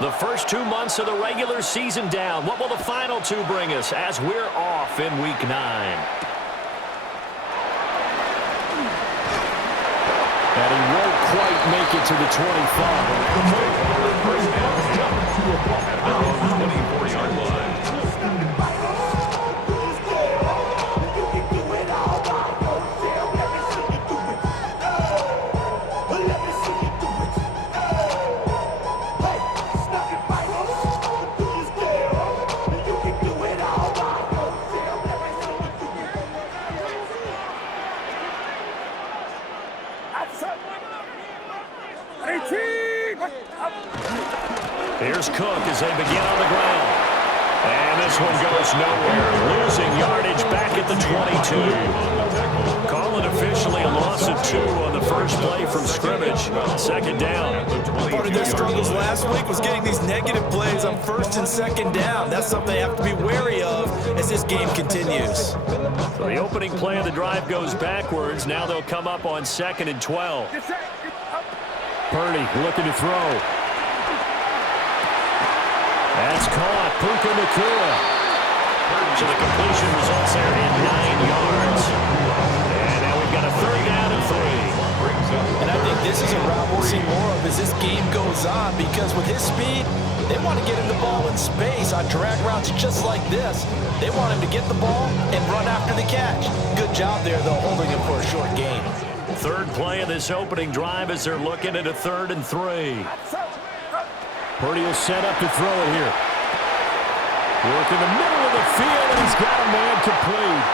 The first 2 months of the regular season down. What will the final two bring us as we're off in Week 9? And he won't quite make it to the 25. First down jump at their own 24-yard line. Here's Cook as they begin on the ground. And this one goes nowhere. Losing yardage back at the 22. Calling officially a loss of 2 on the first play from scrimmage. Second down. Part of their struggles last week was getting these negative plays on first and second down. That's something they have to be wary of as this game continues. So the opening play of the drive goes backwards. Now they'll come up on 2nd and 12. Purdy looking to throw. That's caught. Puka Nacua. So the completion results there in 9 yards. And now we've got a 3rd down and 3. And I think this is a route we'll see more of as this game goes on, because with his speed, they want to get him the ball in space on drag routes just like this. They want him to get the ball and run after the catch. Good job there, though, holding him for a short gain. 3rd play of this opening drive as they're looking at a 3rd and 3. Purdy will set up to throw it here. Work in the middle of the field, and he's got a man complete.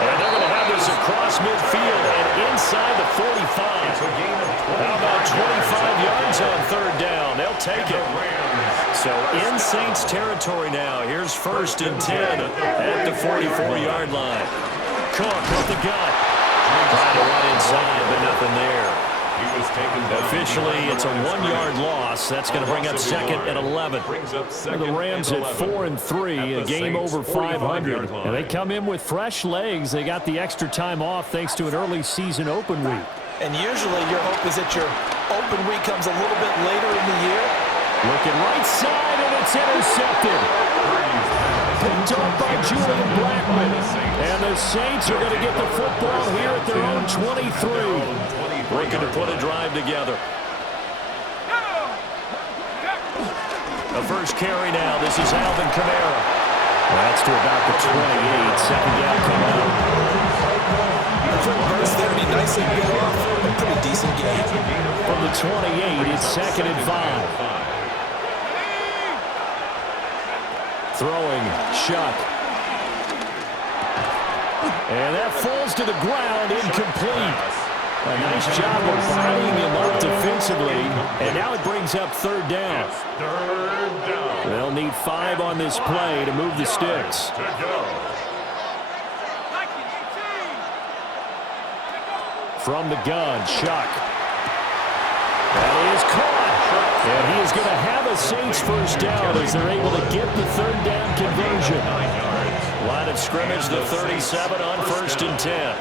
And they're going to have this across midfield and inside the 45. How about 25 yards on 3rd down? They'll take it. So in Saints territory now. Here's 1st and 10 at the 44-yard line. Cook with the gun. Trying to run inside, but nothing there. Officially, it's a 1-yard loss. That's going to bring up 2nd and 11. The Rams at 4 and 3, a game over 500. And they come in with fresh legs. They got the extra time off thanks to an early season open week. And usually your hope is that your open week comes a little bit later in the year. Looking right side, and it's intercepted. Picked up by Julian Blackman. And the Saints are going to get the football here at their own 23. Looking to put a drive together. The first carry now. This is Alvin Kamara. That's to about the 28. 2nd down coming up. Quick burst there, and he nicely bit off a pretty decent game. From the 28, it's 2nd and 5. Throwing, Chuck. And that falls to the ground, incomplete. A nice job of bodying him up defensively. And now it brings up 3rd down. They'll need 5 on this play to move the sticks. From the gun, Chuck. That is caught. And he is going to have a Saints first down as they're able to get the 3rd down conversion. Line of scrimmage, the 37 on 1st and 10.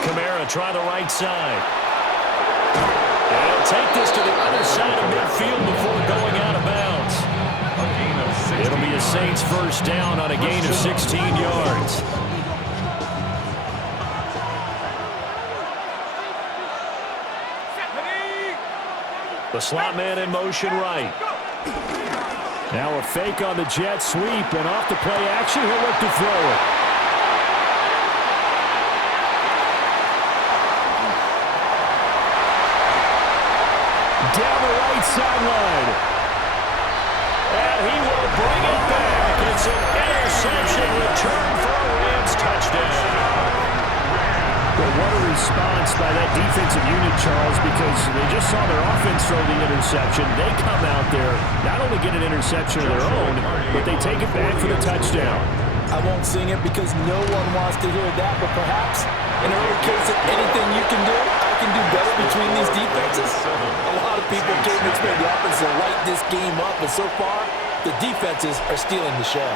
Kamara try the right side. And he'll take this to the other side of midfield before going out of bounds. It'll be a Saints first down on a gain of 16 yards. The slot man in motion right. Now a fake on the jet sweep, and off the play action, he'll look to throw it. Down the right sideline. And he will bring it back. It's an interception return for a Rams touchdown. Well, what a response by that defensive unit, Charles, because they just saw their offense throw the interception. They come out there, not only get an interception of their own, but they take it back for the touchdown. I won't sing it because no one wants to hear that, but perhaps in early case of anything you can do, I can do better between these defenses. A lot of people came to expect the offense to light this game up, but so far, the defenses are stealing the show.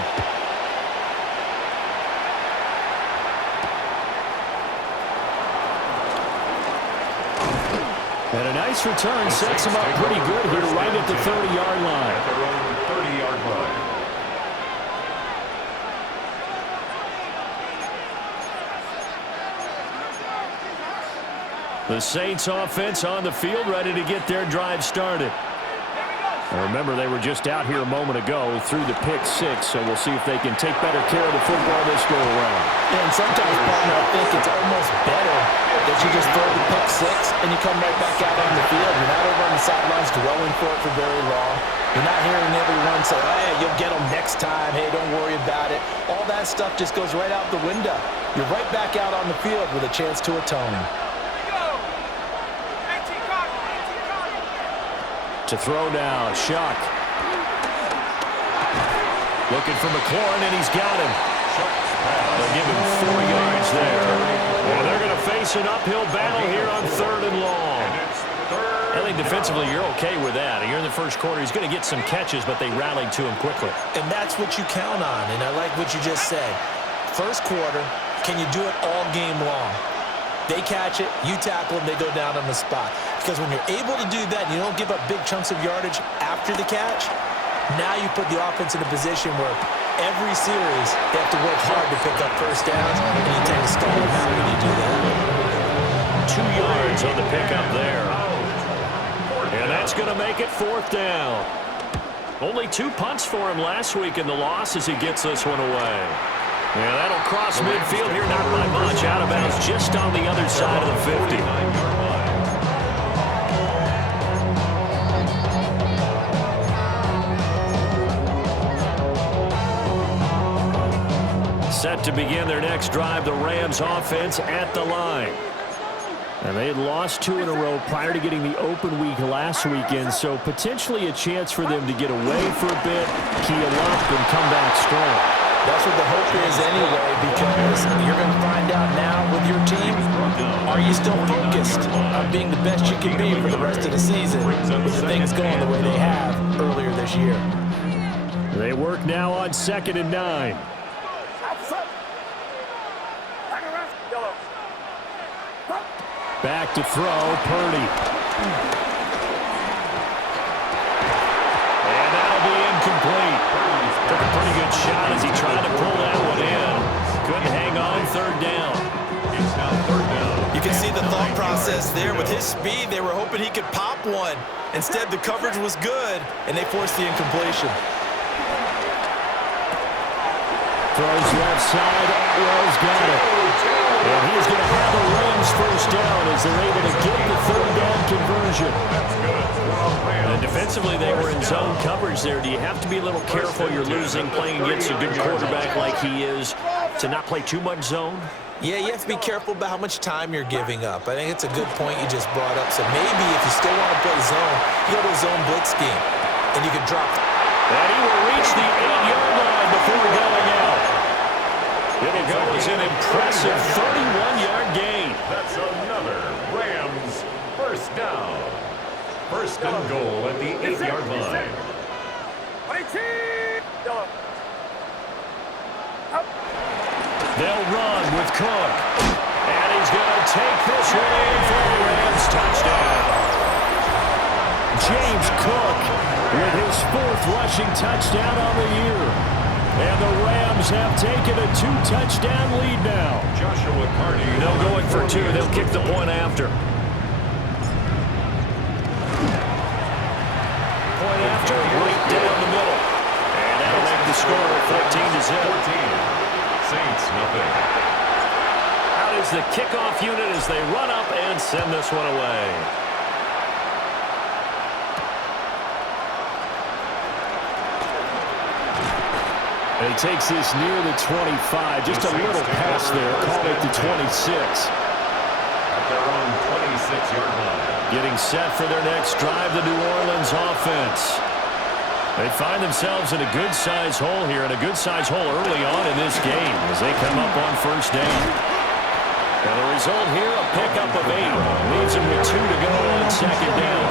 And a nice return sets him up pretty good here right at the 30-yard line. At their own 30-yard line. The Saints offense on the field, ready to get their drive started. And remember, they were just out here a moment ago through the pick six, so we'll see if they can take better care of the football this go-around. And sometimes, partner, I think it's almost better that you just throw the pick six and you come right back out on the field. You're not over on the sidelines dwelling for it for very long. You're not hearing everyone say, hey, you'll get them next time. Hey, don't worry about it. All that stuff just goes right out the window. You're right back out on the field with a chance to atone. To throw now, Shuck. Looking for McLaurin, and he's got him. They'll give him 4 yards there. And they're going to face an uphill battle here on 3rd and long. I think defensively you're okay with that. You're in the first quarter. He's going to get some catches, but they rallied to him quickly. And that's what you count on, and I like what you just said. First quarter, can you do it all game long? They catch it, you tackle them, they go down on the spot. Because when you're able to do that and you don't give up big chunks of yardage after the catch, now you put the offense in a position where every series they have to work hard to pick up first downs, and you tend to stall them out when you do that. 2 yards on the pickup there. And that's going to make it 4th down. Only 2 punts for him last week in the loss as he gets this one away. Yeah, that'll cross midfield here, not by much. Out of bounds just on the other side of the 50. Set to begin their next drive, the Rams offense at the line. And they had lost 2 in a row prior to getting the open week last weekend, so potentially a chance for them to get away for a bit, key up, and come back strong. That's what the hope is anyway, because you're going to find out now with your team, are you still focused on being the best you can be for the rest of the season with things going the way they have earlier this year? They work now on 2nd and 9. Back to throw, Purdy. And that'll be incomplete. Took a pretty good shot as he tried to pull that one in. Couldn't hang on, 3rd down. It's now 3rd down. You can see the thought process there. With his speed, they were hoping he could pop one. Instead, the coverage was good, and they forced the incompletion. Throws left side. Atwell's got it. And he's going to have the Rams first down as they're able to get the 3rd down conversion. That's good. And defensively, they were in zone coverage there. Do you have to be a little careful? You're losing, playing against a good quarterback like he is, to not play too much zone? Yeah, you have to be careful about how much time you're giving up. I think it's a good point you just brought up. So maybe if you still want to play zone, you go to a zone blitz scheme, and you can drop. And he will reach the 8-yard line before going out. It'll go as an impressive 31-yard gain. That's another Rams first down. 1st and goal at the 8-yard line. They'll run with Cook. And he's going to take this one in for the Rams touchdown. James Cook with his 4th rushing touchdown on the year. And the Rams have taken a 2-touchdown lead now. Joshua Carney. They'll go in for 2. They'll kick the point after. Point after, right down the middle. And that'll make the score 14-0. 14. Saints, nothing. Out is the kickoff unit as they run up and send this one away. And he takes this near the 25. Just a little pass there. Call it the 26. At their own 26-yard line. Getting set for their next drive, the New Orleans offense. They find themselves in a good-sized hole here, and a good-sized hole early on in this game as they come up on 1st down. And the result here, a pickup of 8. Leaves them with 2 to go on 2nd down.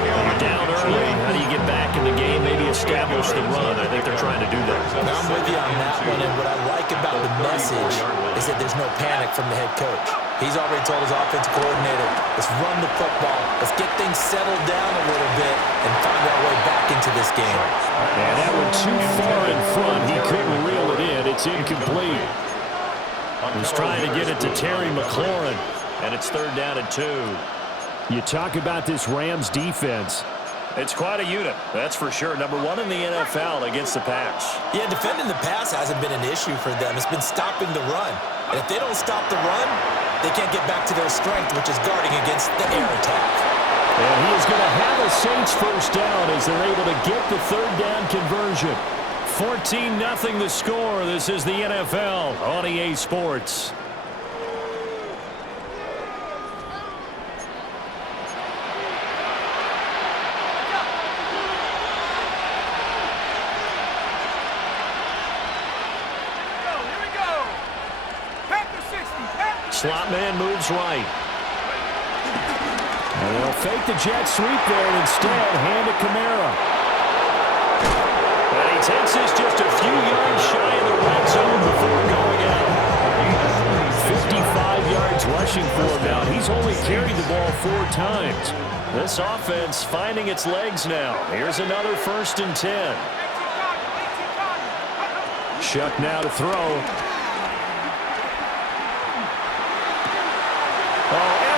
You're down early. How do you get back in the game? Maybe establish the run. I think they're trying to do that. I'm with you on that one, and what I like about the message is that there's no panic from the head coach. He's already told his offensive coordinator, let's run the football. Let's get things settled down a little bit and find our way back into this game. And that one too far in front. He couldn't reel it in. It's incomplete. He's trying to get it to Terry McLaurin, and it's 3rd down and 2. You talk about this Rams defense. It's quite a unit, that's for sure. Number 1 in the NFL against the pass. Yeah, defending the pass hasn't been an issue for them. It's been stopping the run. And if they don't stop the run, they can't get back to their strength, which is guarding against the air attack. And he is going to have a Saints first down as they're able to get the 3rd down conversion. 14-0 the score. This is the NFL on EA Sports. Slot man moves right. And they'll fake the jet sweep there and instead hand it Kamara. And he takes this just a few yards shy of the red zone before going out. 55 yards rushing for him now. He's only carried the ball 4 times. This offense finding its legs now. Here's another 1st and 10. Shuck now to throw.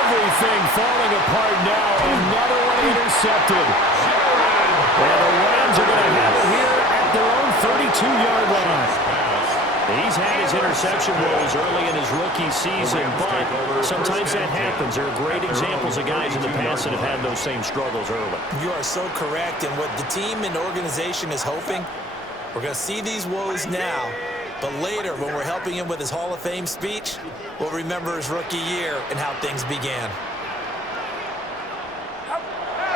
Everything falling apart now. Another one intercepted. And the Rams are going to have it here at their own 32-yard line. He's had his interception woes early in his rookie season, but sometimes that happens. There are great examples of guys in the past that have had those same struggles early. You are so correct. And what the team and organization is hoping, we're going to see these woes now. But later, when we're helping him with his Hall of Fame speech, we'll remember his rookie year and how things began.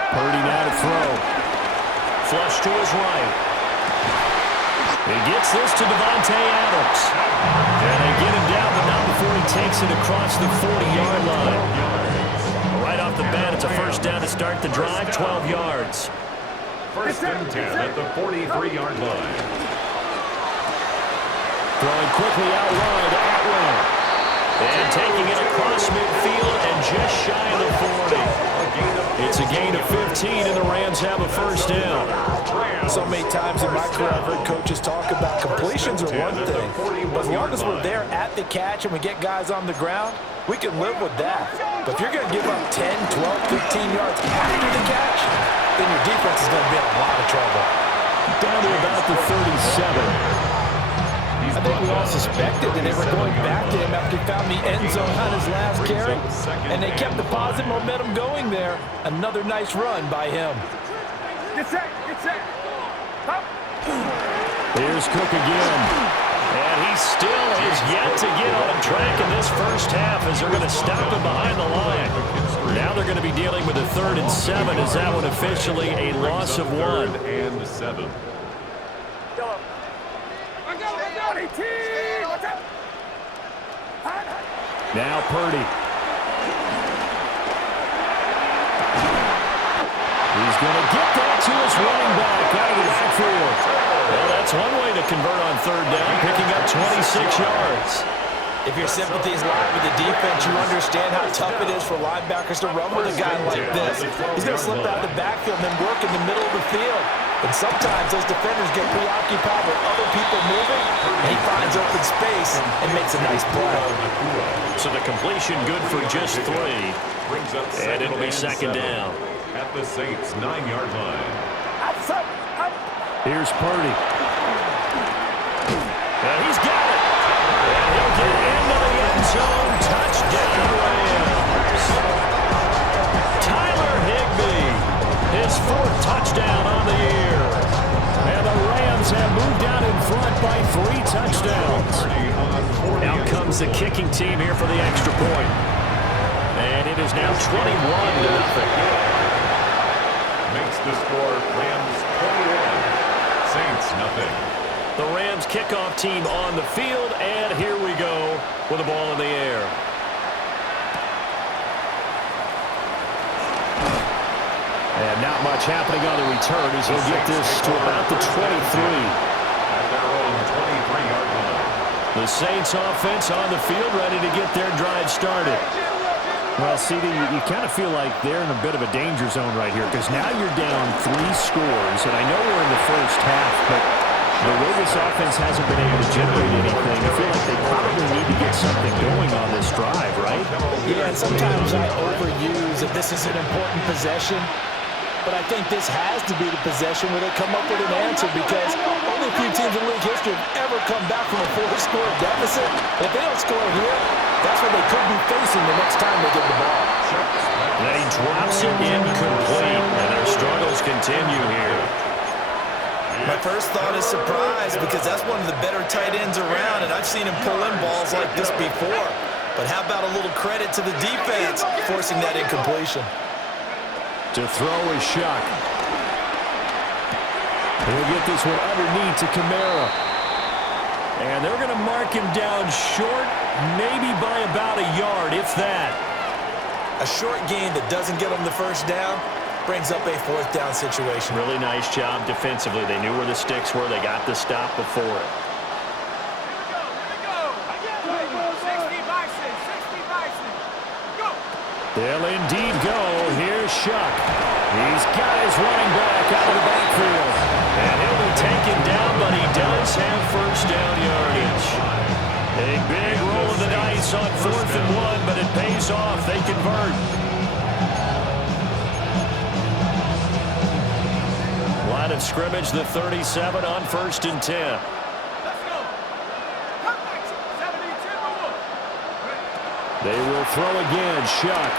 Purdy now to throw. Flush to his right. He gets this to Devontae Adams. And they get him down, but not before he takes it across the 40-yard line. Right off the bat, it's a first down to start the drive, 12 yards. 1st and 10 at the 43-yard line. Throwing quickly out wide to Atwell. And taking it across midfield and just shy of the 40. It's a gain of 15, and the Rams have a first down. So many times in my career, I've heard coaches talk about completions are one thing. But as long as we're there at the catch and we get guys on the ground, we can live with that. But if you're going to give up 10, 12, 15 yards after the catch, then your defense is going to be in a lot of trouble. Down to about the 37. I think we all suspected that they were going back to him after he found the end zone on his last carry, and they kept the positive momentum going there. Another nice run by him. Get set, get set. Up. Here's Cook again. And he still is yet to get on track in this first half as they're going to stop him behind the line. Now they're going to be dealing with a 3rd and 7. Is that one officially a loss of 1? 3rd and 7. Now Purdy. He's going to get that to his running back out of the backfield. Well, that's one way to convert on 3rd down, picking up 26 yards. If your sympathies lie with the defense, you understand how tough it is for linebackers to run with a guy like this. He's going to slip out of the backfield and then work in the middle of the field. And sometimes those defenders get preoccupied with other people moving, and he finds open space and makes a nice play. So the completion good for just 3. And it'll be 2nd down. At the Saints' 9-yard line. Here's Purdy. And he's got it. And he'll get into the end zone. Touchdown, Rams. Tyler Higbee, his 4th touchdown on the year. And the Rams have moved out in front by 3 touchdowns. Out comes the kicking team here for the extra point. And it is now 21-0. Makes the score Rams 21, Saints nothing. The Rams kickoff team on the field, and here we go with the ball in the air. And not much happening on the return as he'll get this to about the 23. At their own 23-yard line. The Saints offense on the field, ready to get their drive started. Well, CD, you kind of feel like they're in a bit of a danger zone right here because now you're down 3 scores, and I know we're in the first half, but the way this offense hasn't been able to generate anything, I feel like they probably need to get something going on this drive, right? Yeah, and sometimes I overuse that this is an important possession, but I think this has to be the possession where they come up with an answer because only a few teams in league history have ever come back from a 4-score deficit. If they don't score here, that's what they could be facing the next time they get the ball. And he drops it incomplete, and their struggles continue here. My first thought is surprise because that's one of the better tight ends around, and I've seen him pull in balls like this before. But how about a little credit to the defense forcing that incompletion? To throw is Shuck. He'll get this one underneath to Kamara. And they're going to mark him down short, maybe by about a yard, if that. A short gain that doesn't get them the first down brings up a 4th down situation. Really nice job defensively. They knew where the sticks were. They got the stop before it. They'll indeed go. Here's Shuck. He's got his running back out of the backfield. And he'll be taken down, but he does have first down yardage. A big roll of the dice on 4th and 1, but it pays off. They convert. Line of scrimmage, the 37 on 1st and 10. They will throw again. Shuck.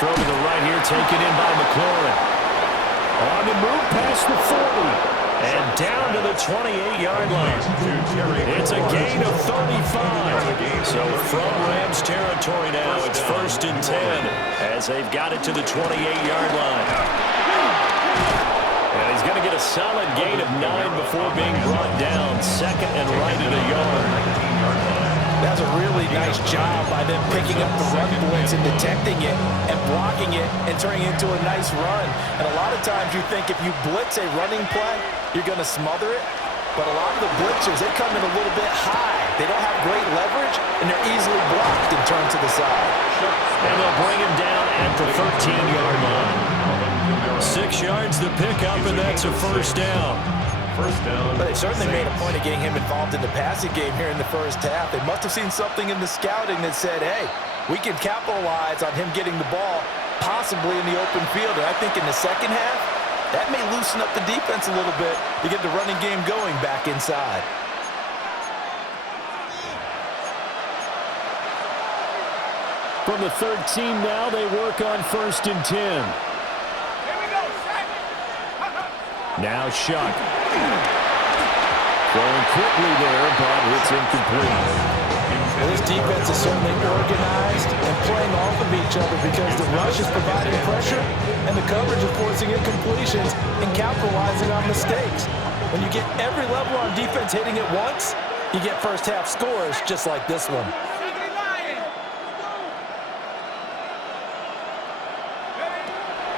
Throw to the right here, taken in by McLaurin. On the move past the 40. And down to the 28-yard line. It's a gain of 35. So from Rams territory now, it's 1st and 10 as they've got it to the 28-yard line. And he's going to get a solid gain of 9 before being brought down. 2nd and right at a yard. That's a really nice job by them picking up the run blitz and detecting it and blocking it and turning it into a nice run. And a lot of times you think if you blitz a running play, you're going to smother it. But a lot of the blitzers, they come in a little bit high. They don't have great leverage, and they're easily blocked and turned to the side. And they'll bring him down at the 13-yard line. 6 yards to pick up, and that's a first down. But they certainly made a point of getting him involved in the passing game here in the first half. They must have seen something in the scouting that said, hey, we can capitalize on him getting the ball possibly in the open field. And I think in the second half, that may loosen up the defense a little bit to get the running game going back inside. From the 13 now, they work on 1st and 10. Now Shuck. Throwing quickly there, but it's incomplete. Well, this defense is certainly organized and playing off of each other because the rush is providing pressure and the coverage is forcing incompletions and capitalizing on mistakes. When you get every level on defense hitting it once, you get first half scores just like this one.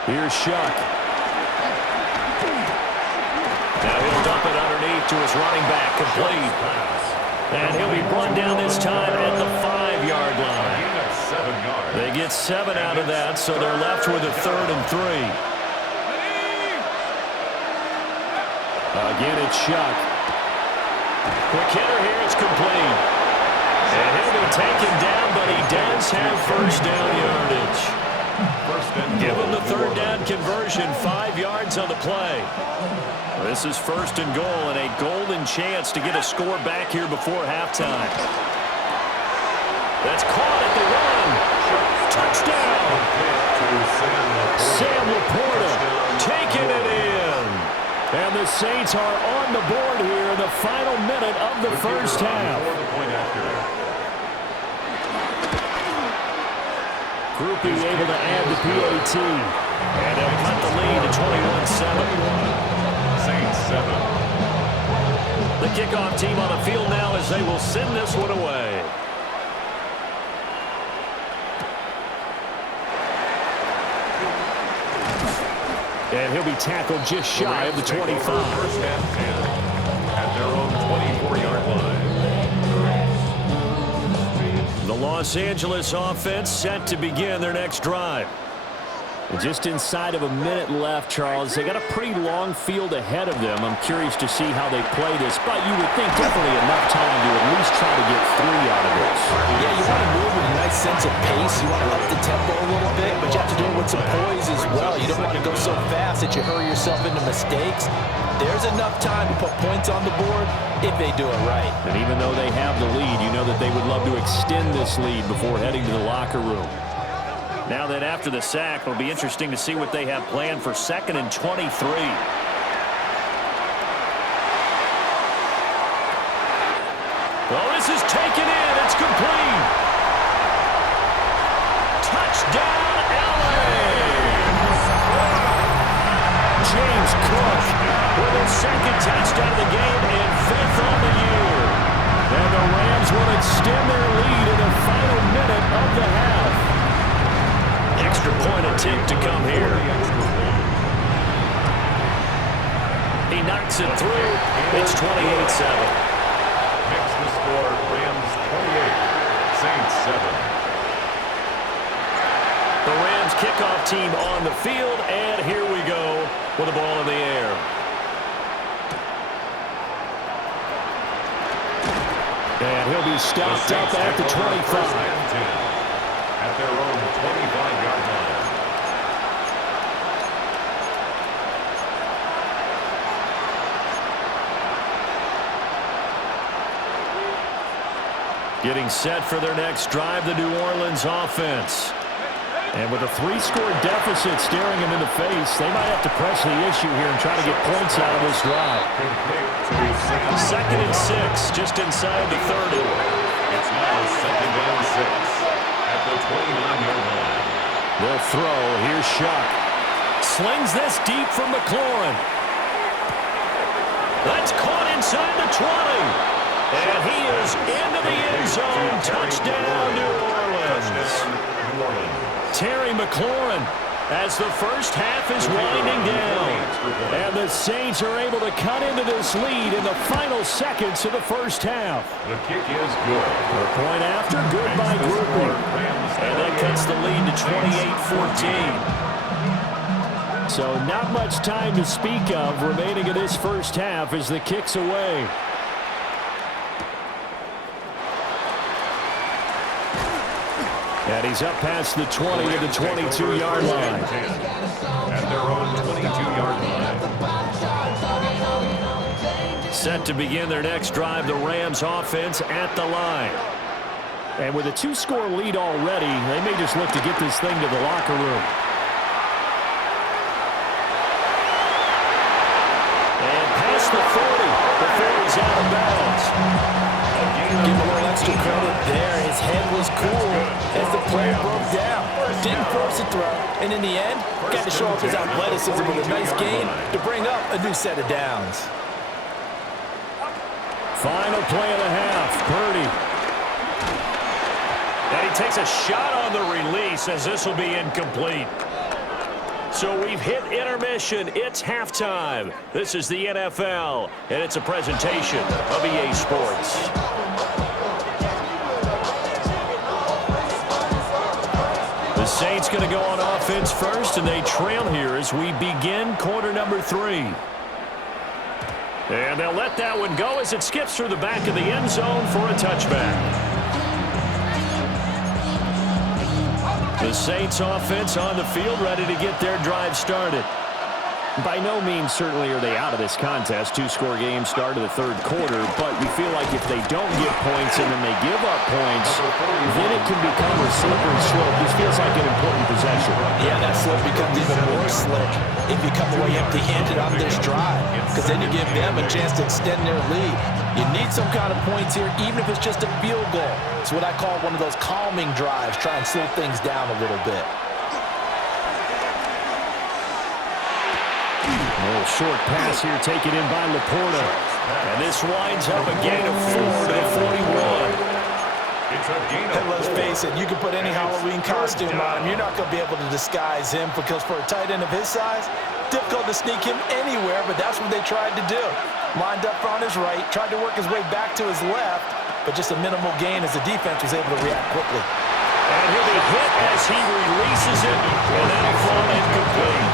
Here's Shuck. Now he'll dump it underneath to his running back, complete. And he'll be brought down this time at the 5-yard line. They get 7 out of that, so they're left with a 3rd and 3. Again, it's Shuck. Quick hitter here, it's complete. And he'll be taken down, but he does have first down yardage. Give him the 3rd down conversion, 5 yards on the play. This is 1st and goal and a golden chance to get a score back here before halftime. That's caught at the 1. Touchdown. Sam Laporta taking it in. And the Saints are on the board here in the final minute of the first half. Groupie able to add the PAT. And they'll cut the lead to 21-7. Saints 7. The kickoff team on the field now as they will send this one away. And he'll be tackled just shy of the 25. First and 10 at their own 20. Los Angeles offense set to begin their next drive. Just inside of a minute left, Charles. They got a pretty long field ahead of them. I'm curious to see how they play this, but you would think definitely enough time to at least try to get 3 out of this. Yeah, you want to move with a nice sense of pace. You want to up the tempo a little bit, but you have to do it with some poise as well. You don't want to go so fast that you hurry yourself into mistakes. There's enough time to put points on the board if they do it right. And even though they have the lead, you know that they would love to extend this lead before heading to the locker room. Now that after the sack, it'll be interesting to see what they have planned for 2nd and 23. Well, this is taken in. It's complete. Touchdown, LA! James Cook with his 2nd touchdown of the game and 5th on the year. And the Rams will extend their lead in the final minute of the half. Extra point attempt to come here. He knocks it through. It's 28-7. Next to score, Rams 28, Saints 7. The Rams kickoff team on the field, and here we go with the ball in the air. And he'll be stopped up at the 25. At their own 25-yard line. Getting set for their next drive, the New Orleans offense. And with a 3-score deficit staring them in the face, they might have to press the issue here and try to get points out of this drive. 2nd and 6, just inside the 30. It's now 2nd and 6 at the 29-yard line. They'll throw. Here's Shuck. Slings this deep from McLaurin. That's caught inside the 20. And he is into the end zone. Touchdown, New Orleans. Terry McLaurin as the first half is winding down. And the Saints are able to cut into this lead in the final seconds of the first half. The kick is good. The point after, good by grouping. And that cuts the lead to 28-14. So not much time to speak of remaining in this first half as the kick's away. And he's up past the 20 to the 22-yard line. At their own 22-yard line. Set to begin their next drive, the Rams offense at the line. And with a 2-score lead already, they may just look to get this thing to the locker room. And past the 40 before he's out of bounds. Give him a little extra credit there. His head was cool as the play broke down. Didn't force a throw, and in the end, got to show off his athleticism with a nice gain to bring up a new set of downs. Final play of the half, Purdy. And he takes a shot on the release as this will be incomplete. So we've hit intermission. It's halftime. This is the NFL, and it's a presentation of EA Sports. The Saints going to go on offense first, and they trail here as we begin quarter number 3. And they'll let that one go as it skips through the back of the end zone for a touchback. The Saints offense on the field ready to get their drive started. By no means certainly are they out of this contest. 2-score game start of the third quarter, but you feel like if they don't get points and then they give up points, then it can become a slippery slope. This feels like an important possession. Yeah, that slope becomes even more slick if you come away empty-handed on this drive, because then you give them a chance to extend their lead. You need some kind of points here, even if it's just a field goal. It's what I call one of those calming drives, try and slow things down a little bit. A little short pass here taken in by Laporta. And this winds up a gain of 4 to the 41. It's a gain of 4. And let's face it, you can put any Halloween costume on him. You're not going to be able to disguise him, because for a tight end of his size, difficult to sneak him anywhere, but that's what they tried to do. Lined up on his right, tried to work his way back to his left, but just a minimal gain as the defense was able to react quickly. And he'll be hit as he releases it, and that'll fall incomplete.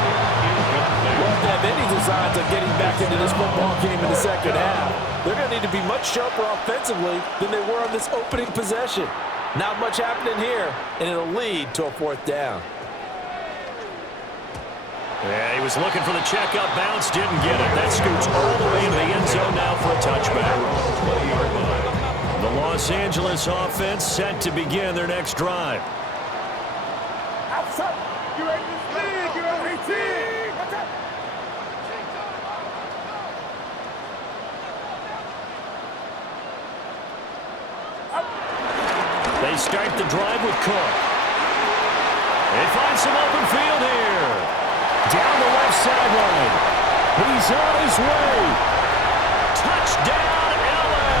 Well, if they have any designs of getting back into this football game in the second half, they're going to need to be much sharper offensively than they were on this opening possession. Not much happening here, and it'll lead to a fourth down. Yeah, he was looking for the checkup bounce, didn't get it. That scoots all the way into the end zone now for a touchback. The Los Angeles offense set to begin their next drive. Outside. You're in this league. You're on 18. What's up? They start the drive with Cook. They find some open field here. Down the left sideline. He's on his way. Touchdown, LA.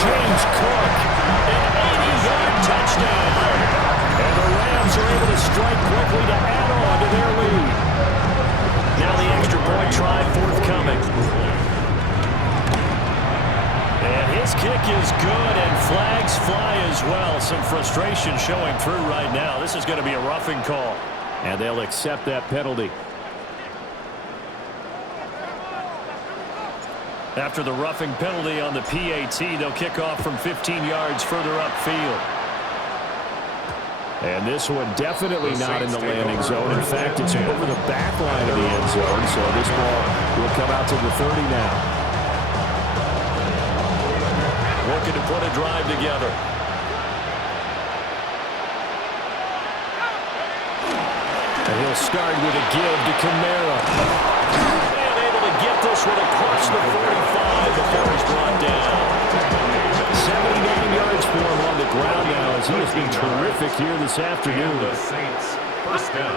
James Cook, an 80-yard touchdown. And the Rams are able to strike quickly to add on to their lead. Now the extra point try forthcoming. And his kick is good, and flags fly as well. Some frustration showing through right now. This is going to be a roughing call. And they'll accept that penalty. After the roughing penalty on the PAT, they'll kick off from 15 yards further upfield. And this one definitely not in the landing zone. In fact, it's over the back line of the end zone. So this ball will come out to the 30 now. Looking to put a drive together. And he'll start with a give to Kamara. And able to get this one across the 45 before he's brought down. 79 yards for him on the ground now as he has been terrific here this afternoon. The Saints, first down.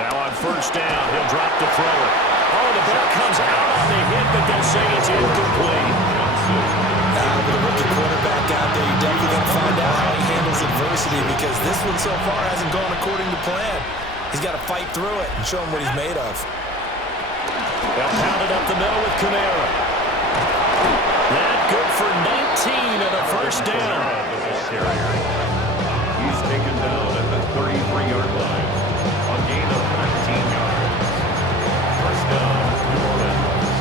Now on first down, he'll drop the thrower. Oh, the ball comes out on the hit, but they'll say it's incomplete. With a rookie quarterback out there, you're definitely going to find out how he handles adversity because this one so far hasn't gone according to plan. He's got to fight through it and show him what he's made of. They'll pound it up the middle with Kamara. That good for 19 and a first down. He's taken down at the 33-yard line on gain of 19 yards. First down, New Orleans.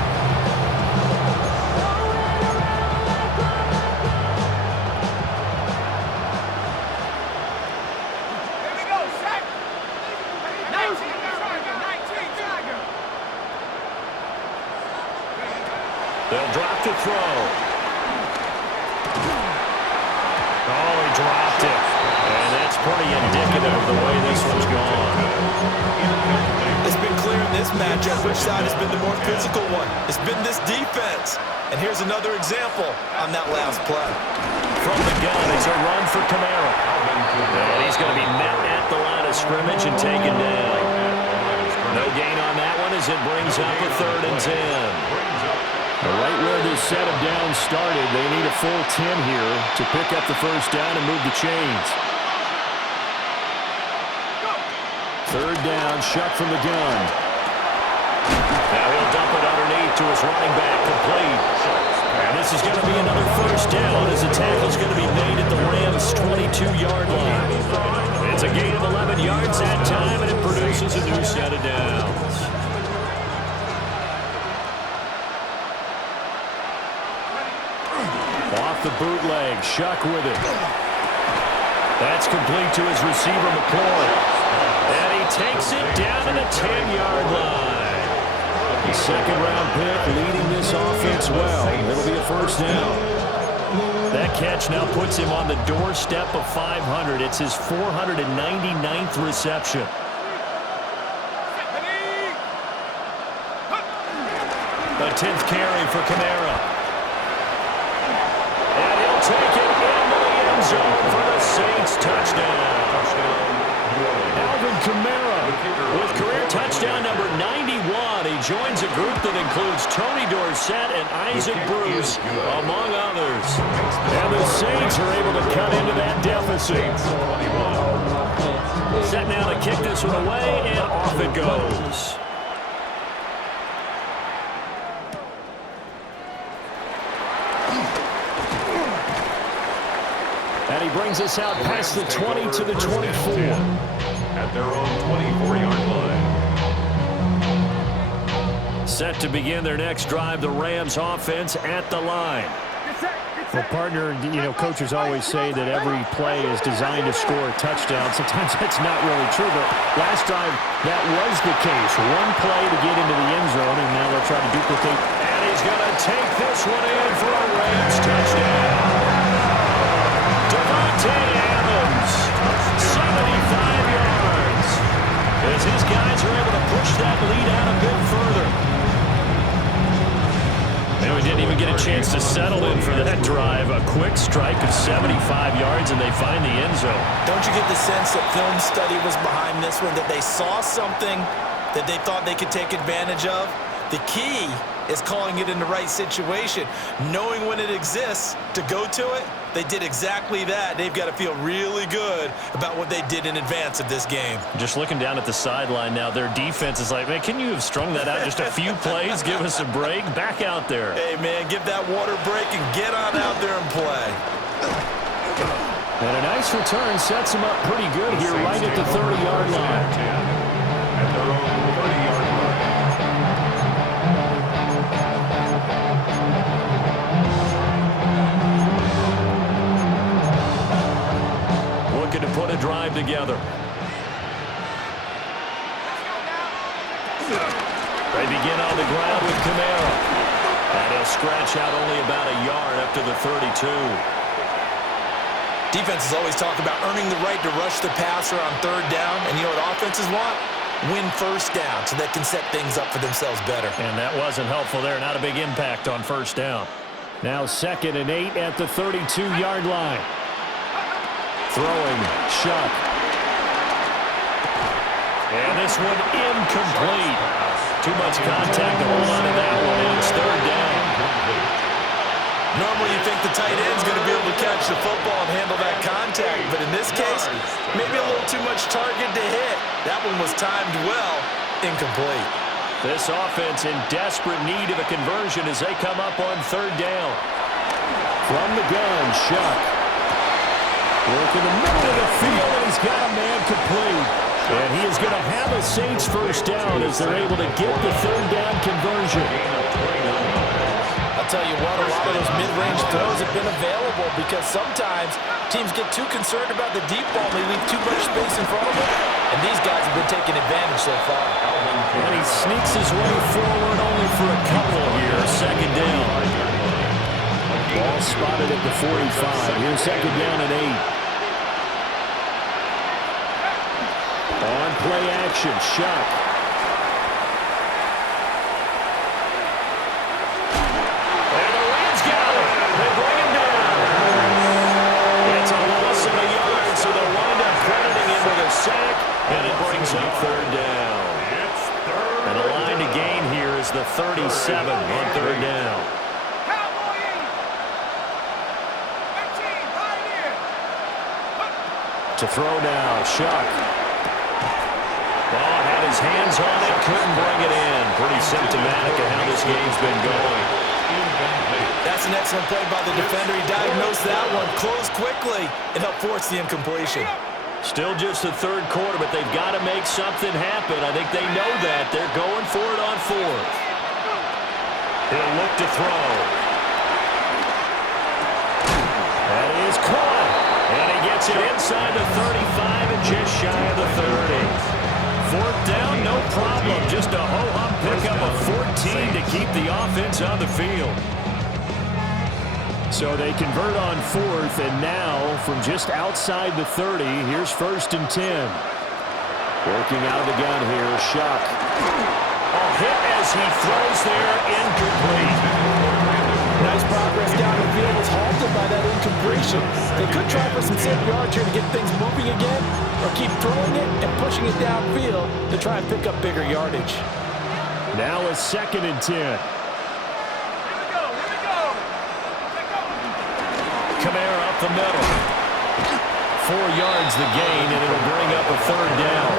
They'll drop the throw. Oh, he dropped it. And that's pretty indicative of the way this one's gone. It's been clear in this matchup which side has been the more physical one. It's been this defense. And here's another example on that last play. From the gun, it's a run for Kamara. And he's going to be met at the line of scrimmage and taken down. No gain on that one as it brings up a 3rd and 10. Right where this set of downs started, they need a full 10 here to pick up the first down and move the chains. 3rd down, shot from the gun. Now he'll dump it underneath to his running back, complete. And this is going to be another first down as the tackle's going to be made at the Rams' 22-yard line. It's a gain of 11 yards that time, and it produces a new set of downs. Off the bootleg, Shuck with it. That's complete to his receiver, McCoy. And he takes it down to the 10-yard line. The 2nd-round pick leading this offense well. It'll be a first down. That catch now puts him on the doorstep of 500. It's his 499th reception. The 10th carry for Kamara. And he'll take it into the end zone for the Saints touchdown. Alvin Kamara with career touchdown number 91. He joins a group that includes Tony Dorsett and Isaac Bruce, among others. And the Saints are able to cut into that deficit. Set now to kick this one away, and off it goes. And he brings us out past the 20 to the 24. At their own 24-yard line. Set to begin their next drive, the Rams offense at the line. Well, partner, you know, coaches always say that every play is designed to score a touchdown. Sometimes that's not really true, but last drive, that was the case. One play to get into the end zone, and now they'll try to duplicate. And he's going to take this one in for a Rams touchdown. Devontae Adams, 75 yards. As his guys are able to push that lead out a bit further. And we didn't even get a chance to settle in for that drive. A quick strike of 75 yards, and they find the end zone. Don't you get the sense that film study was behind this one, that they saw something that they thought they could take advantage of? The key is calling it in the right situation, knowing when it exists to go to it. They did exactly that. They've got to feel really good about what they did in advance of this game. Just looking down at the sideline now, their defense is like, man, can you have strung that out just a few plays? Give us a break. Back out there. Hey, man, give that water break and get on out there and play. And a nice return sets him up pretty good here right at the 30-yard line. At their own 30-yard line. Looking to put a drive together. They begin on the ground with Kamara. And he'll scratch out only about a yard up to the 32. Defenses always talk about earning the right to rush the passer on third down. And you know what offenses want? Win first down so they can set things up for themselves better. And that wasn't helpful there. Not a big impact on first down. Now 2nd and 8 at the 32-yard line. Throwing, Shuck. And this one incomplete. Too much contact to hold on to that one, and it's third down. Normally you think the tight end's going to be able to catch the football and handle that contact, but in this case, maybe a little too much target to hit. That one was timed well, incomplete. This offense in desperate need of a conversion as they come up on third down. From the gun, Shuck. Work in the middle of the field, and he's got a man complete. And he is going to have a Saints first down as they're able to get the third down conversion. I'll tell you what, a lot of those mid-range throws have been available because sometimes teams get too concerned about the deep ball and they leave too much space in front of them. And these guys have been taking advantage so far. And he sneaks his way forward only for a couple here. Second down. Ball spotted at the 45. Here's second down and 8. On play action, Shuck. And the Rams got it. They bring him down. It's a loss of a yard, so they'll wind up crediting him with a sack, and it brings up third down. And the line to gain here is the 37 on third down. To throw now, Shuck. Ball had his hands on it, couldn't bring it in. Pretty symptomatic of how this game's been going. That's an excellent play by the defender. He diagnosed that one, closed quickly, and helped force the incompletion. Still just the third quarter, but they've got to make something happen. I think they know that. They're going for it on fourth. He'll look to throw. That is caught. And he gets it inside the 35 and just shy of the 30. Fourth down, no problem. Just a ho-hum pickup of 14 to keep the offense on the field. So they convert on fourth, and now from just outside the 30, here's 1st and 10. Working out of the gun here, Shuck. A hit as he throws there, incomplete. Nice progress down the field was halted by that incompletion. They could try for some safe yards here to get things moving again, or keep throwing it and pushing it downfield to try and pick up bigger yardage. Now a 2nd and 10. Kamara up the middle. 4 yards the gain, and it'll bring up a third down.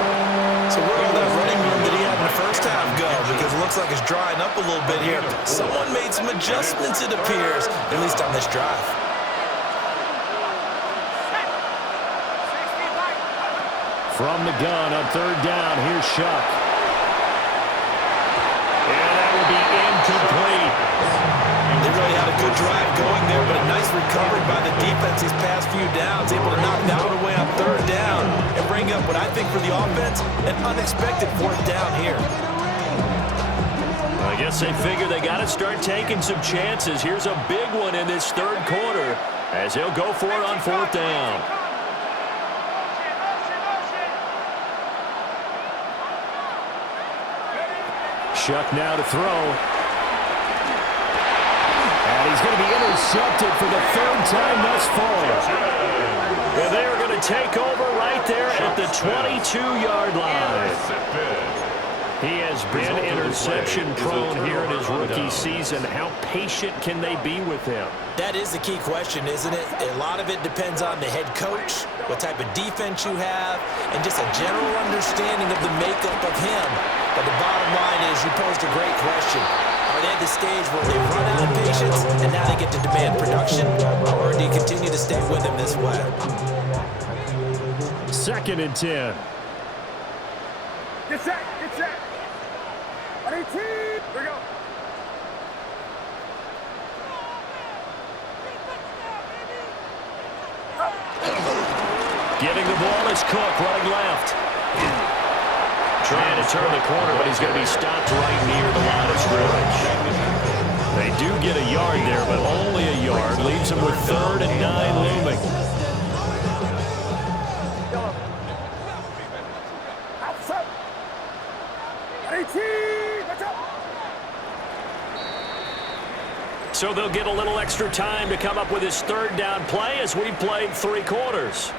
So where'd all that running room that he had in the first half go? Because it looks like it's drying up a little bit here. Someone made some adjustments, it appears, at least on this drive. From the gun on third down, here's Shuck. And that will be incomplete. They really had a good drive going there, but a nice recovery by the defense these past few downs, able to knock that one away on third down and bring up what I think for the offense, an unexpected fourth down here. I guess they figure they got to start taking some chances. Here's a big one in this third quarter as he'll go for it on fourth down. Shuck now to throw. And he's going to be intercepted for the third time thus far. And they are going to take over right there at the 22-yard line. He has been interception-prone here in his rookie season. How patient can they be with him? That is the key question, isn't it? A lot of it depends on the head coach, what type of defense you have, and just a general understanding of the makeup of him. But the bottom line is you posed a great question. Are they at the stage where they run out of patience and now they get to demand production? Or do you continue to stay with him this way? 2nd and 10. Get set, get set. 18, here we go. Getting the ball is Cook, running left. Trying to turn the corner, but he's going to be stopped right near the line of scrimmage. They do get a yard there, but only a yard. Leaves them with 3rd and 9 looming. Outside. 18, watch out. So they'll get a little extra time to come up with his third down play as we played 3 quarters.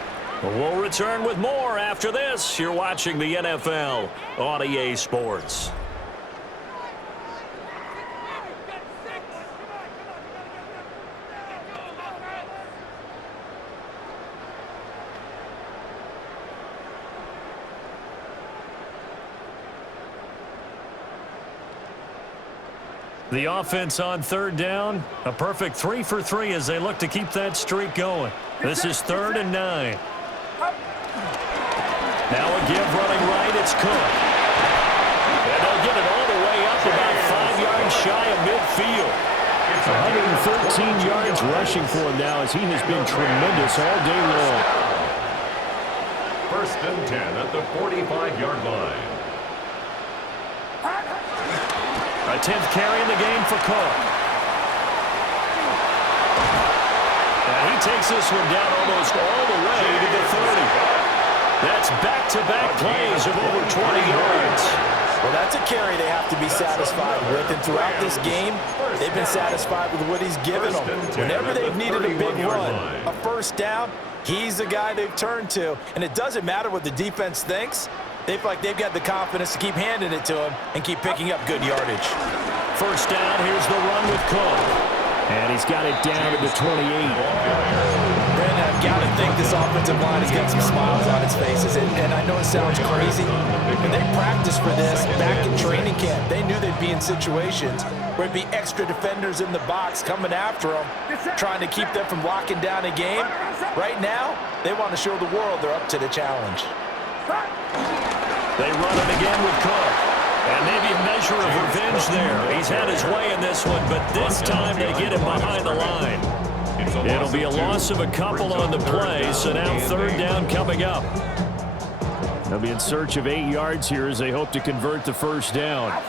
We'll return with more after this. You're watching the NFL on EA Sports. The offense on third down, a perfect 3 for 3 as they look to keep that streak going. This is 3rd and 9. Now a give running right, it's Cook. And they'll get it all the way up about 5 yards shy of midfield. 113 yards rushing for him now as he has been tremendous all day long. 1st and 10 at the 45-yard line. A 10th carry in the game for Cook. And he takes this one down almost all the way to the 30. That's back-to-back plays of over 20 yards. Well, that's a carry they have to be satisfied with. And throughout this game, they've been satisfied with what he's given them. Whenever they've needed a big run, a first down, he's the guy they've turned to. And it doesn't matter what the defense thinks. They feel like they've got the confidence to keep handing it to him and keep picking up good yardage. First down, here's the run with Cook. And he's got it down to the 28. Brandon, I've got to think this offensive line has got some smiles on its faces. And I know it sounds crazy, but they practiced for this back in training camp. They knew they'd be in situations where it'd be extra defenders in the box coming after them, trying to keep them from locking down a game. Right now, they want to show the world they're up to the challenge. They run it again with Cook. And maybe a measure of revenge there. He's had his way in this one, but this time they get him behind the line. It'll be a loss of a couple on the play, so now 3rd down coming up. They'll be in search of 8 yards here as they hope to convert the first down. On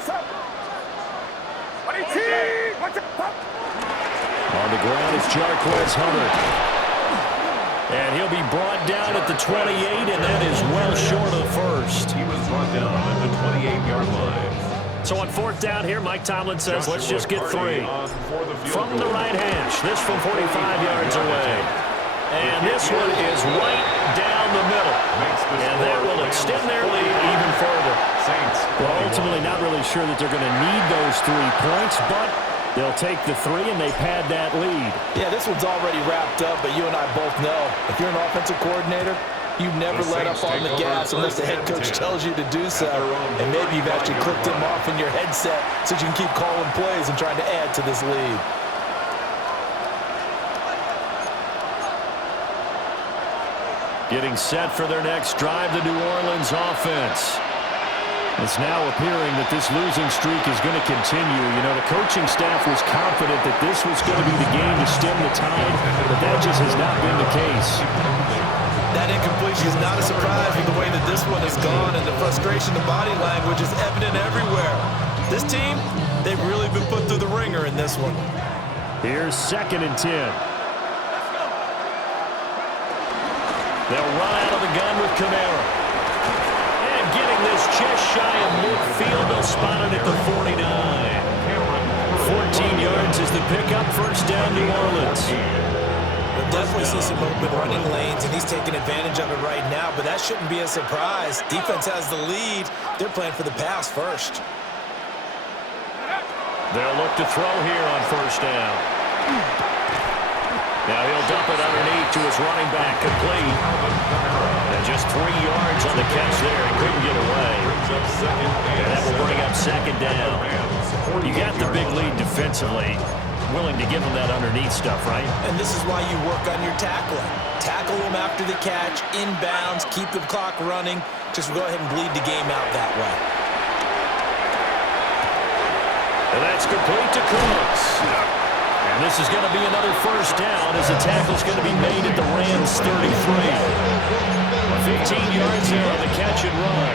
the ground is Jarquez Hunter. And he'll be brought down at the 28, and that is well short of the first. He was brought down at the 28-yard line. So on 4th down here, Mike Tomlin says, let's just get 3. From the right hash, this from 45 yards away. And this one is right down the middle. And that will extend their lead even further. Well, ultimately not really sure that they're going to need those 3 points, but they'll take the 3 and they pad that lead. Yeah, this one's already wrapped up, but you and I both know if you're an offensive coordinator, you never let up on the gas unless the head coach tells you to do so. And maybe you've actually clicked him off in your headset so you can keep calling plays and trying to add to this lead. Getting set for their next drive, the New Orleans offense. It's now appearing that this losing streak is going to continue. You know, the coaching staff was confident that this was going to be the game to stem the tide, but that just has not been the case. That incompletion is not a surprise with the way that this one has gone, and the frustration, the body language is evident everywhere. This team, they've really been put through the ringer in this one. Here's 2nd and 10. They'll run out of the gun with Kamara. And getting this just shy of midfield, they'll spot it at the 49. 14 yards is the pickup, first down New Orleans. We'll definitely see some open running lanes, and he's taking advantage of it right now, but that shouldn't be a surprise. Defense has the lead. They're playing for the pass first. They'll look to throw here on first down. Now he'll dump it underneath to his running back, complete. And just 3 yards on the catch there. He couldn't get away. And that will bring up 2nd down. You got the big lead defensively. Willing to give him that underneath stuff, right? And this is why you work on your tackling. Tackle him after the catch, inbounds, keep the clock running. Just go ahead and bleed the game out that way. And that's complete to Cooks. And this is going to be another first down as the tackle's going to be made at the Rams 33. 15 yards there on the catch and run.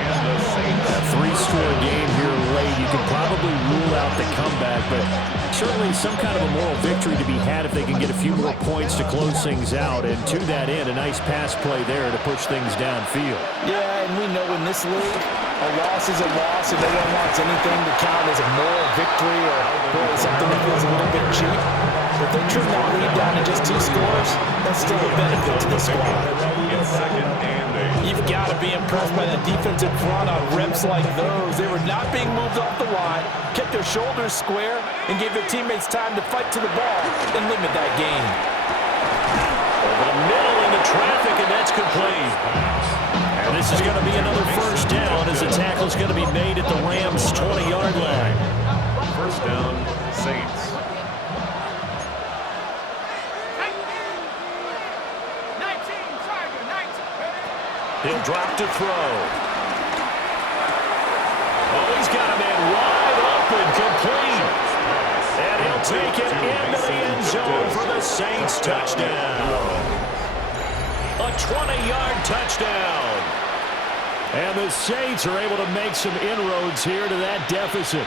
A 3-score game here late. You can probably rule out the comeback, but certainly some kind of a moral victory to be had if they can get a few more points to close things out. And to that end, a nice pass play there to push things downfield. Yeah, and we know in this league, a loss is a loss, and no one wants anything to count as a moral victory or something that feels a little bit cheap. But they trim that lead down to just 2 scores. That's still a benefit to the squad. You've got to be impressed by the defensive front on reps like those. They were not being moved off the line, kept their shoulders square, and gave their teammates time to fight to the ball and limit that gain. Over the middle into traffic, and that's complete. And this is going to be another first down as the tackle's going to be made at the Rams' 20-yard line. First down, Saints. He'll drop to throw. Oh, he's got a man wide open, complete. And he'll take it into the end zone for the Saints touchdown. A 20-yard touchdown. And the Saints are able to make some inroads here to that deficit.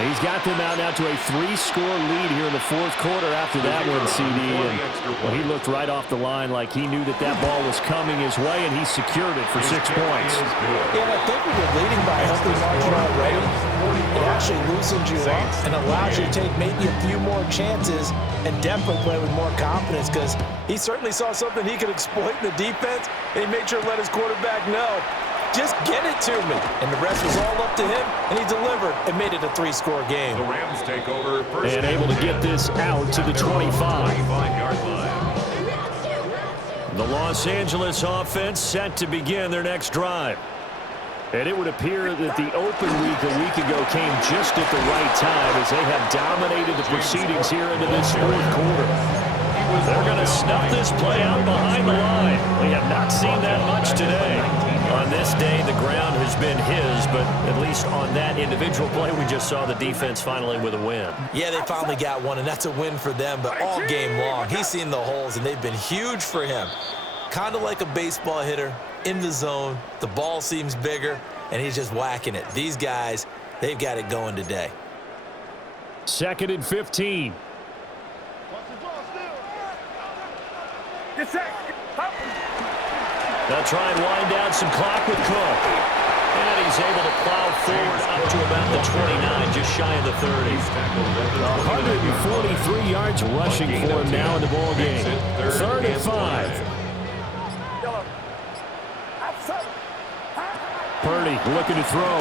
He's got them out now to a 3-score lead here in the 4th quarter after that one, CD. And, well, he looked right off the line like he knew that that ball was coming his way, and he secured it for 6 points. Yeah, I think when you're leading by a healthy margin already, it actually loosens you up and allows you to take maybe a few more chances and definitely play with more confidence, because he certainly saw something he could exploit in the defense, and he made sure to let his quarterback know, just get it to me. And the rest was all up to him, and he delivered and made it a 3-score game. The Rams take over first and able to get this out to the 25-yard line. The Los Angeles offense set to begin their next drive. And it would appear that the open week a week ago came just at the right time as they have dominated the proceedings here into this 4th quarter. They're going to snuff this play out behind the line. We have not seen that much today. On this day, the ground has been his, but at least on that individual play, we just saw the defense finally with a win. Yeah, they finally got one, and that's a win for them, but all game long, he's seen the holes, and they've been huge for him. Kind of like a baseball hitter, in the zone, the ball seems bigger, and he's just whacking it. These guys, they've got it going today. 2nd and 15. They'll try and wind down some clock with Cook. And he's able to plow forward up to about the 29, just shy of the 30. 143 yards rushing for him now in the ball game. 3rd and 5. Purdy looking to throw.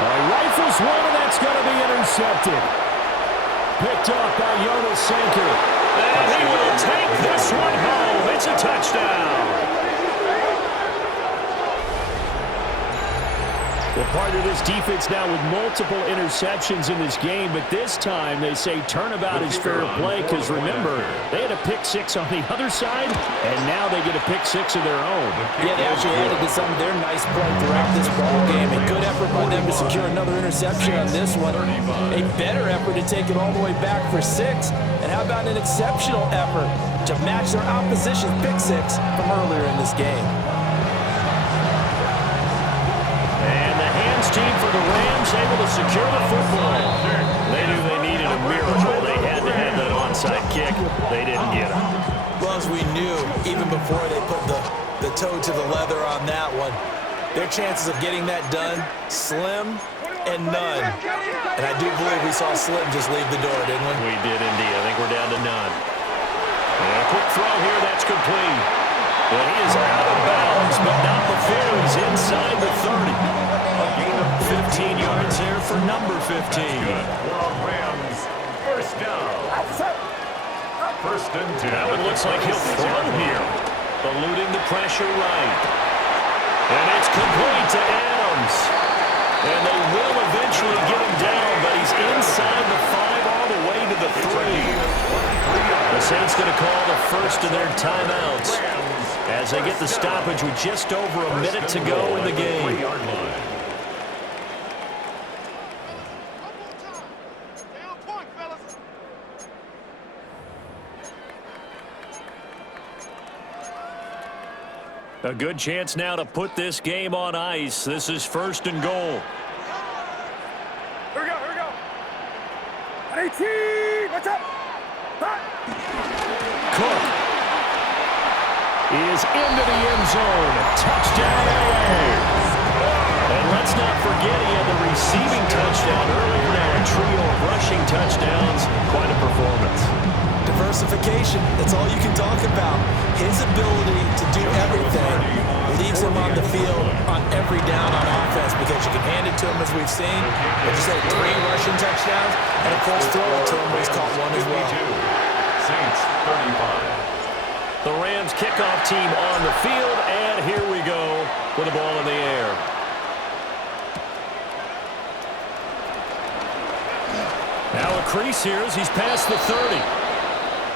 Rifles one, and that's going to be intercepted. Picked up by Jonas Sanker. And he will take this one home. It's a touchdown. Well, Part of this defense now with multiple interceptions in this game, but this time they say turnabout is fair play because, remember, they had a pick six on the other side, and now they get a pick six of their own. Yeah, they actually added to some of their nice play throughout this ball game. A good effort by them to secure another interception on this one. A better effort to take it all the way back for 6. And how about an exceptional effort to match their opposition's pick six from earlier in this game? And the hands team for the Rams able to secure the football. They knew they needed a miracle. They had to have that onside kick. They didn't get it. Well, as we knew, even before they put the toe to the leather on that one, their chances of getting that done, slim and none. And I do believe we saw Slim just leave the door, didn't we? We did indeed. I think we're down to none. And a quick throw here, that's complete. And he is out of bounds, but not before he's inside the 30. A gain of 15 yards there for number 15. Rams, first down. First and 10. Now it looks like he'll throw here. Eluding the pressure right. And it's complete to Adams. And they will eventually get him down, but he's inside the 5 all the way to the 3. The Saints going to call the first of their timeouts as they get the stoppage with just over a minute to go in the game. A good chance now to put this game on ice. This is first and goal. Here we go, here we go. 18, what's up? Cook is into the end zone. Touchdown, AA. And let's not forget he had the receiving touchdown earlier. Now a trio of rushing touchdowns. Quite a performance. Diversification, that's all you can talk about. His ability to do everything leaves him on the field on every down on offense because you can hand it to him as we've seen. Like you said, 3 rushing touchdowns, and of course throw it to him where he's caught one as well. Saints 35. The Rams kickoff team on the field, and here we go with the ball in the air. Now a crease here as he's past the 30.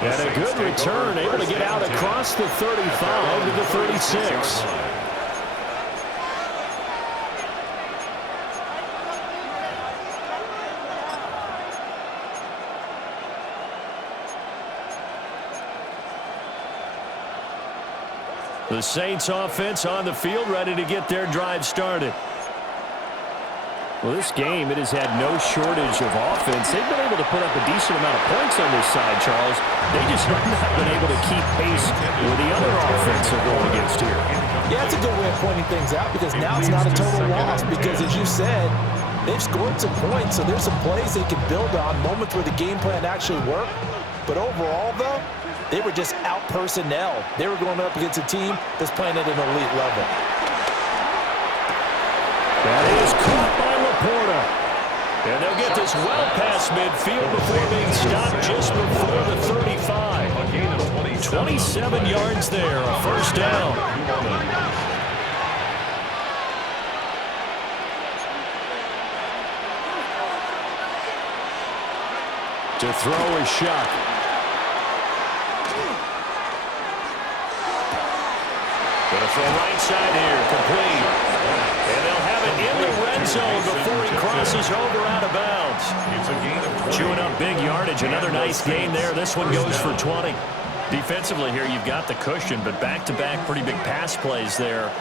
And a good return, able to get out across the 35 to the 36. The Saints offense on the field, ready to get their drive started. Well, this game, it has had no shortage of offense. They've been able to put up a decent amount of points on this side, Charles. They just have not been able to keep pace with the other offense they're going against here. Yeah, that's a good way of pointing things out because now it's not a total loss because, as you said, they've scored some points, so there's some plays they can build on, moments where the game plan actually worked. But overall, though, they were just out personnel. They were going up against a team that's playing at an elite level. That is caught by Laporta. And they'll get this well past midfield before being stopped just before the 35. 27 yards there, a first down. To throw is Shuck. Going to throw right side here, complete. And they'll have it in the red zone before he crosses over out of bounds. It's a gain of 20. Chewing up big yardage. Another nice gain there. This one goes for 20. Defensively here, you've got the cushion, but back-to-back pretty big pass plays there.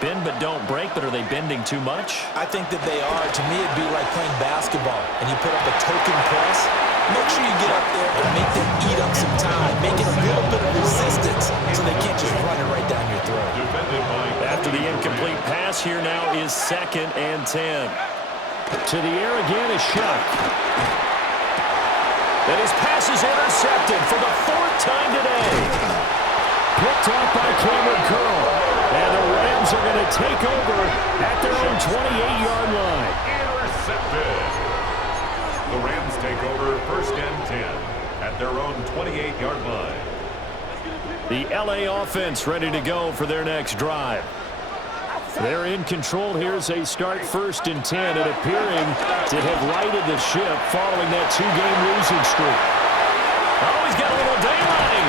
Bend but don't break, but are they bending too much? I think that they are. To me, it'd be like playing basketball, and you put up a token press. Make sure you get up there and make them eat up some time. Make it a little bit of resistance so they can't just run it right down your throat. After the incomplete pass, here now is 2nd and 10. To the air again is Shuck. And his pass is intercepted for the 4th time today. Picked off by Cameron Curl. And the Rams are going to take over at their own 28-yard line. Intercepted. The Rams take over 1st and 10 at their own 28-yard line. The LA offense ready to go for their next drive. They're in control here as they start 1st and 10, and appearing to have righted the ship following that 2-game losing streak. Oh, he's got a little daylighting.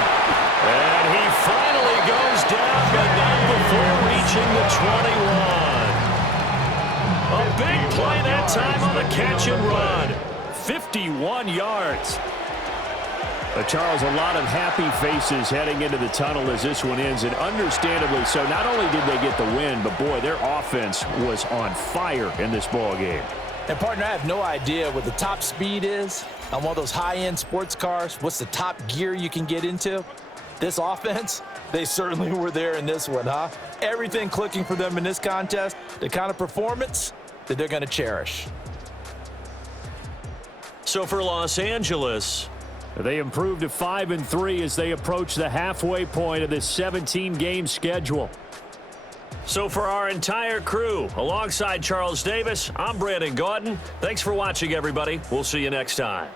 And he finally goes down, but not before reaching the 21. A big play that time on the catch and run. 51 yards. Charles, a lot of happy faces heading into the tunnel as this one ends, and understandably so. Not only did they get the win, but, boy, their offense was on fire in this ball game. And, partner, I have no idea what the top speed is on one of those high-end sports cars. What's the top gear you can get into? This offense, they certainly were there in this one, huh? Everything clicking for them in this contest, the kind of performance that they're going to cherish. So for Los Angeles, they improved to 5-3 as they approach the halfway point of this 17-game schedule. So for our entire crew, alongside Charles Davis, I'm Brandon Gaudin. Thanks for watching, everybody. We'll see you next time.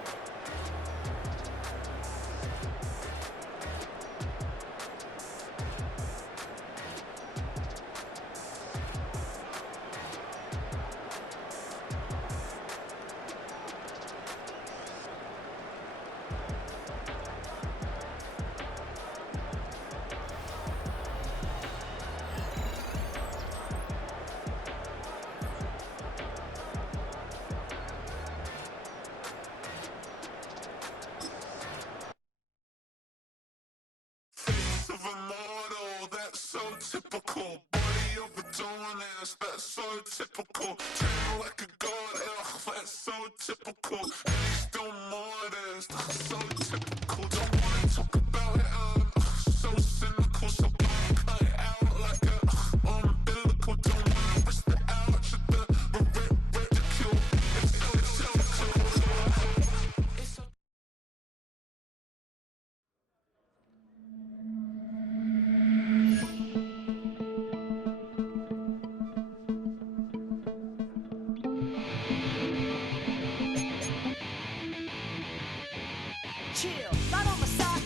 Typical body of a donut, that's so typical. Turn like a god, that's so typical. Still modest, so typical. Don't wanna talk about it, so cynical. So cut it out like a umbilical. Don't wanna risk the ouch of the ridicule. It's typical. Chill, right on my side.